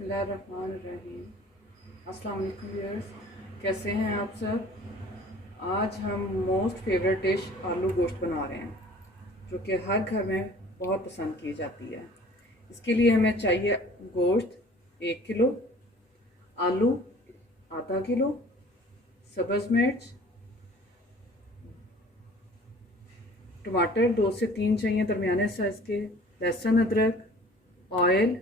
बिस्मिल्लाहिर्रहमानिर्रहीम। अस्सलाम वालेकुम व्यूअर्स, कैसे हैं आप सब। आज हम मोस्ट फेवरेट डिश आलू गोश्त बना रहे हैं, जो कि हर घर में बहुत पसंद की जाती है। इसके लिए हमें चाहिए गोश्त 1 किलो, आलू आधा किलो, सब्ज़ मिर्च, टमाटर 2 से 3 चाहिए दरमियाने साइज़ के, लहसुन अदरक, ऑयल,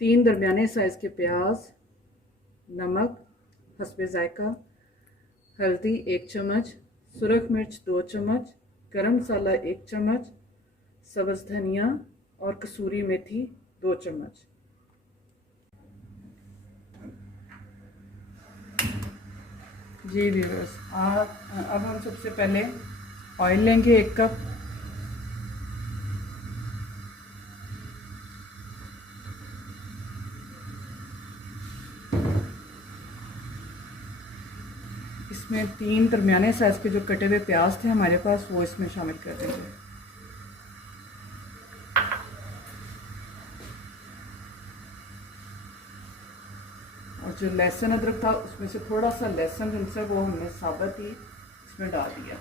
3 दरमियाने साइज़ के प्याज, नमक हस्बे ज़ायका, हल्दी 1 चम्मच, सुरख मिर्च 2 चम्मच, गरम मसाला 1 चम्मच, सब्ज़ धनिया और कसूरी मेथी 2 चम्मच। जी व्यूअर्स, अब हम सबसे पहले ऑयल लेंगे 1 कप। इसमें 3 दरमियाने साइज़ के जो कटे हुए प्याज थे हमारे पास, वो इसमें शामिल कर देंगे। और जो लहसुन अदरक था, उसमें से थोड़ा सा लहसुन जिनसे वो हमने साबुत ही इसमें डाल दिया,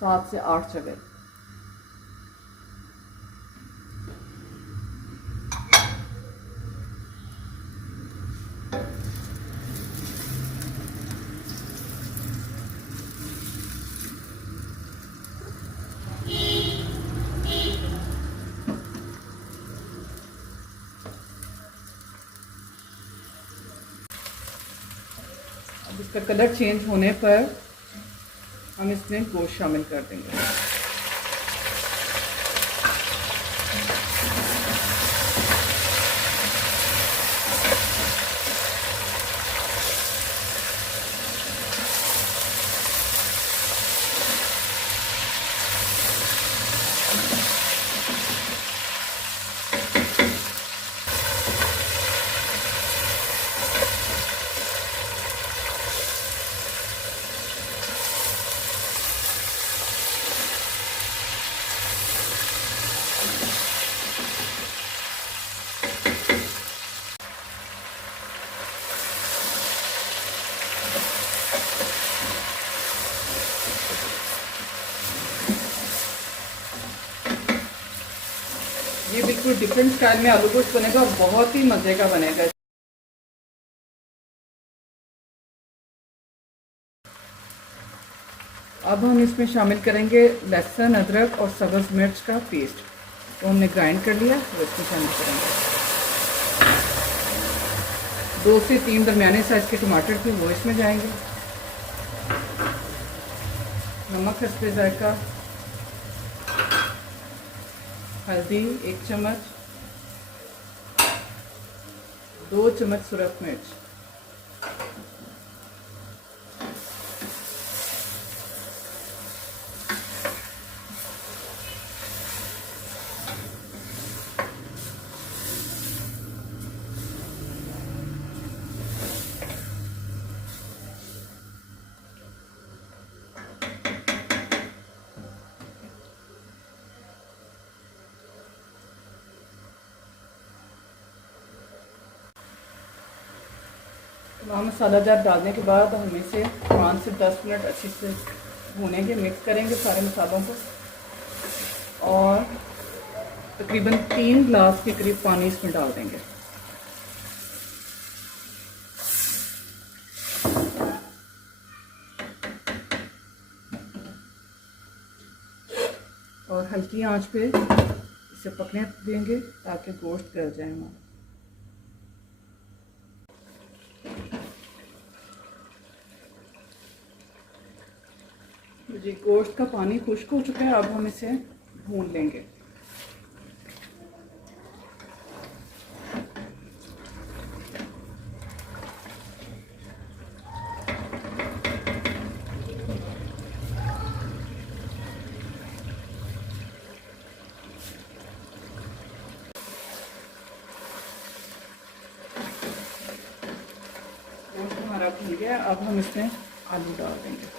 7 से 8 जगह। अब इसका कलर चेंज होने पर हम इसमें गोश्त शामिल कर देंगे। ये बिल्कुल डिफरेंट स्टाइल में आलू गोश्त बनेगा और बहुत ही मज़े का बनेगा। अब हम इसमें शामिल करेंगे लहसुन अदरक और सब्ज़ मिर्च का पेस्ट, तो हमने ग्राइंड कर लिया, वो इसमें शामिल करेंगे। 2 से 3 दरमियाने साइज़ के टमाटर थे, वो इसमें जाएंगे। नमक हस्बे ज़ायका, हल्दी 1 चम्मच, 2 चम्मच सुरख मिर्च, वहाँ मसाला जार डालने के बाद हम इसे 5 से 10 मिनट अच्छे से भूनेंगे, मिक्स करेंगे सारे मसालों को, और तकरीबन 3 गिलास के करीब पानी इसमें डाल देंगे। और हल्की आंच पे इसे पकने देंगे ताकि गोश्त गल जाए हमारा। जी गोश्त का पानी खुश्क हो चुका है, अब हम इसे भून लेंगे। गोश्त हमारा भून गया, अब हम इसमें आलू डाल देंगे।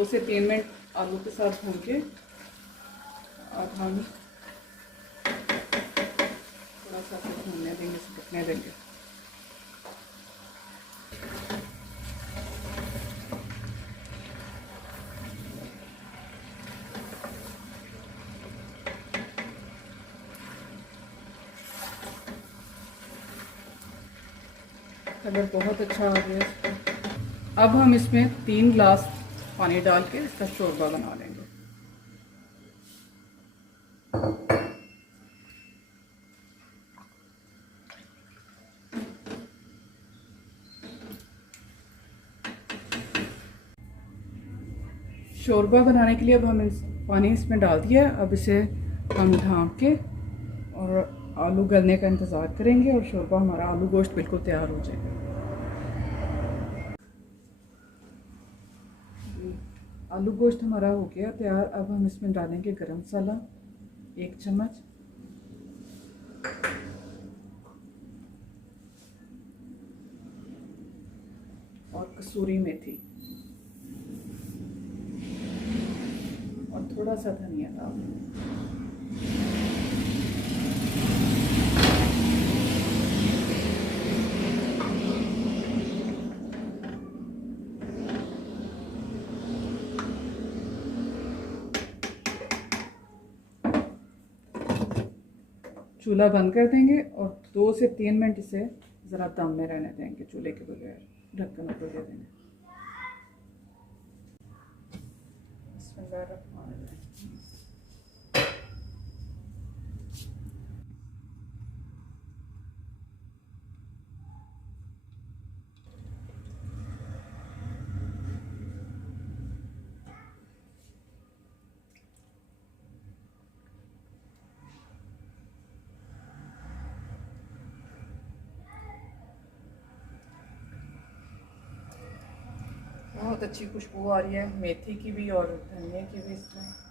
2 से 3 मिनट आलू के साथ भून के अब हम थोड़ा सा भूनने देंगे, पकने देंगे। कलर बहुत अच्छा आ गया इसका। अब हम इसमें 3 गिलास पानी डाल के इसका शोरबा बना लेंगे। शोरबा बनाने के लिए अब हम पानी इसमें डाल दिया। अब इसे हम ढाँप के और आलू गलने का इंतज़ार करेंगे और शोरबा हमारा आलू गोश्त बिल्कुल तैयार हो जाएगा। आलू गोश्त हमारा हो गया तैयार। अब हम इसमें डालेंगे गरम मसाला 1 चम्मच, और कसूरी मेथी और थोड़ा सा धनिया डाल दें। चूल्हा बंद कर देंगे और 2 से 3 मिनट इसे ज़रा दम में रहने देंगे, चूल्हे के बगैर, ढक्कन ऊपर दे देंगे। बहुत अच्छी खुशबू आ रही है मेथी की भी और धनिया की भी इसमें।